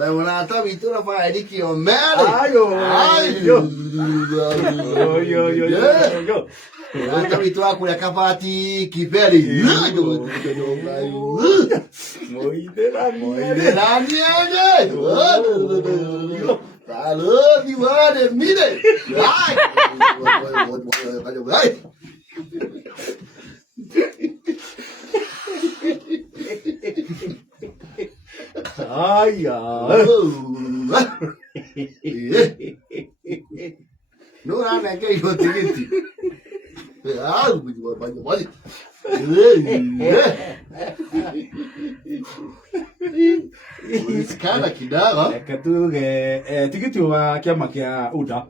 Una tabitura para Eriki Omeri. Una tabitura con la capati Kiperi. Muy de la nieve. Alô, Divane, mire. Ai, não há naquele outro que Iskana Kandara Katuge tigiti wa kiama kia UDA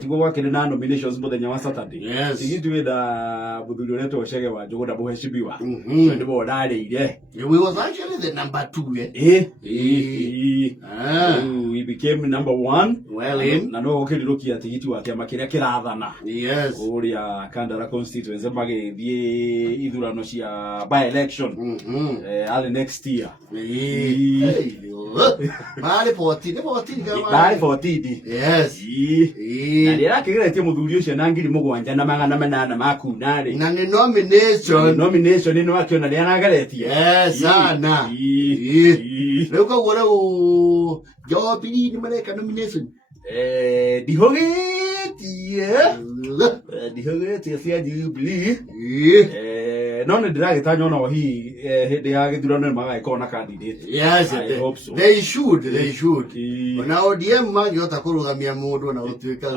tigo wakire na nominations muthenya wa Saturday tigiti weda buthuri ureto shege wa jogoda buheshibiwa so ndibo ndariire we was actually the number 2 we became number 1 well in na no okirirukia tigiti wa kiama kiria kirathana uria Kandara constituency magithie ithurano cia by election early next year Mari 14 yes na rira kigeretie muthuri ucio na 7,800 makuna ri na ni nomination ni wakiona ria nageretie yes sana leo kwa gora o job ni mareka nomination dihogetie cia Jubilee no ni ndiragitanya ona hi hindi ya githurano magagikona na candidate yes I hope so they should na ODM magihota kurugamia mundu na utuika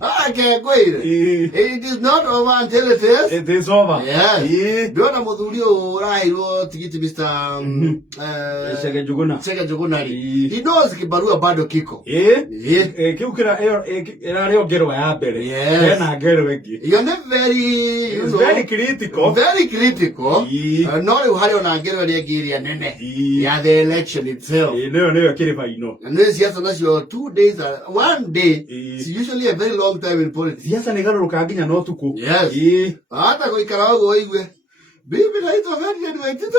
Okay, wait. It is not over until it is. It is over. Yes. Dona muthuri urahirwo tigiti Mr. Chege Juguna. He knows kibarua bado kiko. Kiu kira era ongerwa ya mbere. Ena ngerwa ingi. You're very very critical. Very critical. No riu hari ona ngerwa ria ngiria nene. Ya the election itself. No kiri faino. And this yes nacio 2 days 1 day. It's usually a very long time in politics. Siasa ni garuruka nginya no tuku. Yes. Hata goikara ugo igwe. Bibi na ito gani ni wetito.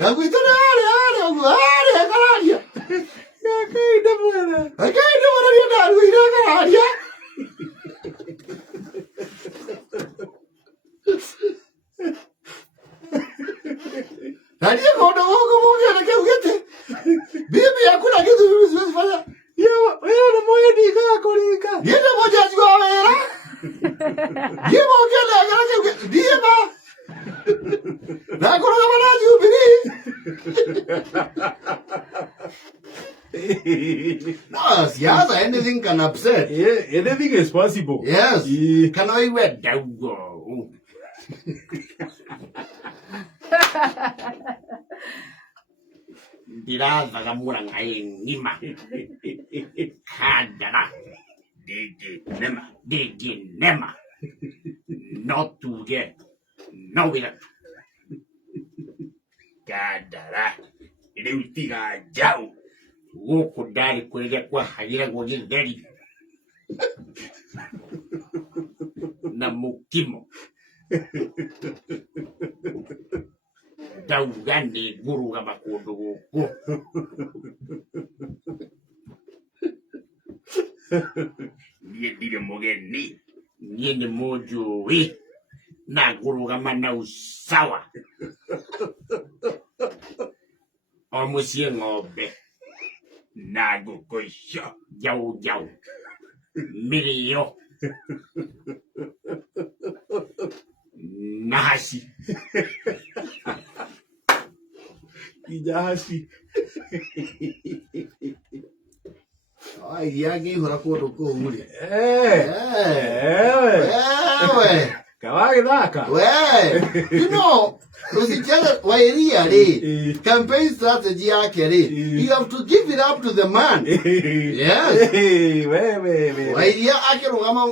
Yangu ito na ale kararia. Akaida mwana ni ndaru ira kararia. Nani kono gogo mungi na keugete. Bibi hakuna kitu siwezi fanya. Wewe ni moyo dika kolika. Yeye moja ajua wewe. Yeye mongele agaraje diema. Na koroga bana Jubilee. No, siasa anything can upset. Anything is possible. Yes. Can I wear dago? Rĩraratha gamũra ngai ngima Kandara nema no tuge no wira Kandara rĩu tiga njau gũkũ ndarĩ kwĩrĩa kwahagĩragwo gĩtheri na mũkimo ndauga nĩ ngũrũgama kũndũ gũkũ niĩ ndirĩ mũgeni niĩ nĩ mũnjũĩ na ngũrũgama na usawa o mũciĩ ng'ombe na ngũkũ icio njaũ mĩrĩo Nahasi. Nahasi. Ai, yagi hora kodo ko muri. Kawagi daka. You know, usicheza wa Iria re. Campaign strategy yake re. You have to give it up to the man. Yes. Wewe. Wa Iria akirugama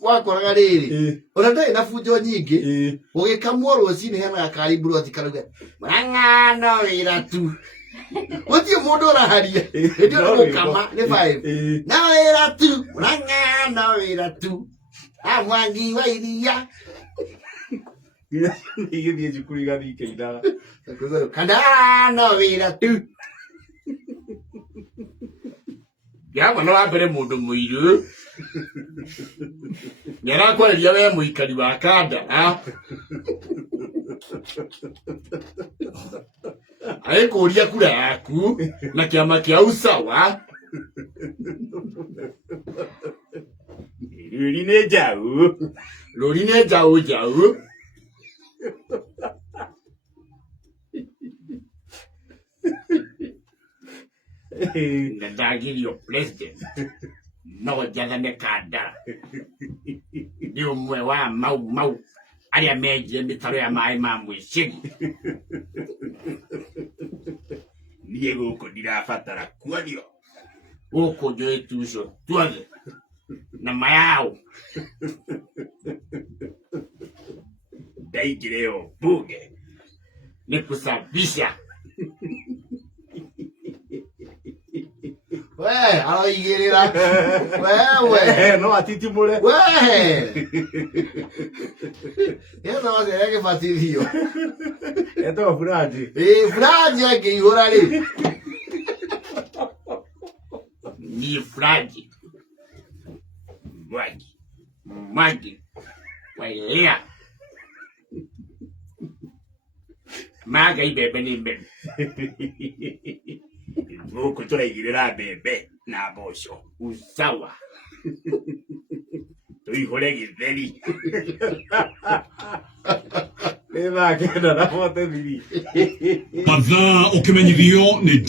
wakoraga riri. Unataka inafujo nyingi. Ugikamwo rocini hena gakari bro atikaruga. Mang'ano wira tu. Gũtirĩ mũndũ ũraharia. Hĩndĩ ĩyo gũkama nĩ 5. Na wĩra tu, ũrang'a na wĩra tu. Mwangi wa Iria. Igĩthiĩ cukuru igathiĩ ikĩinaga. Kandara na wĩra tu. Yama no wambere mũndũ mũirũ. Nĩarakwarĩria we mũikari wa Kandara. Agĩkũria kura yaku na kĩama kĩa Usawa. Rũri nĩ njaũ. Rũri nĩ njaũ njaũ. Na ndagirio president. No njathane Kandara. Nĩ ũmwe wa mau arĩa menjire mĩtaro ya maĩ ma mwĩcĩri. Niĩ gũkũ ndirabatara kuorio. Gũkũ njũĩ tuco tuothe na mayao. Ndaingĩre o mbunge nĩ kusafisha. We aroigĩrĩra. Wewe no atitimũre. We ĩno ĩrĩa gĩbatithio. Etagwo Buranji. Buranji angĩihũra rĩ. Ni Buranji. Mwangi wa Iria. Maga ibebe nĩ mbere. Gũkũ tũraigĩrĩra mbembe na mboco. Usawa. Tũihũre gĩtheri. Nĩ thaa kenda na 43. Mathaa ũkĩmenyithio nĩ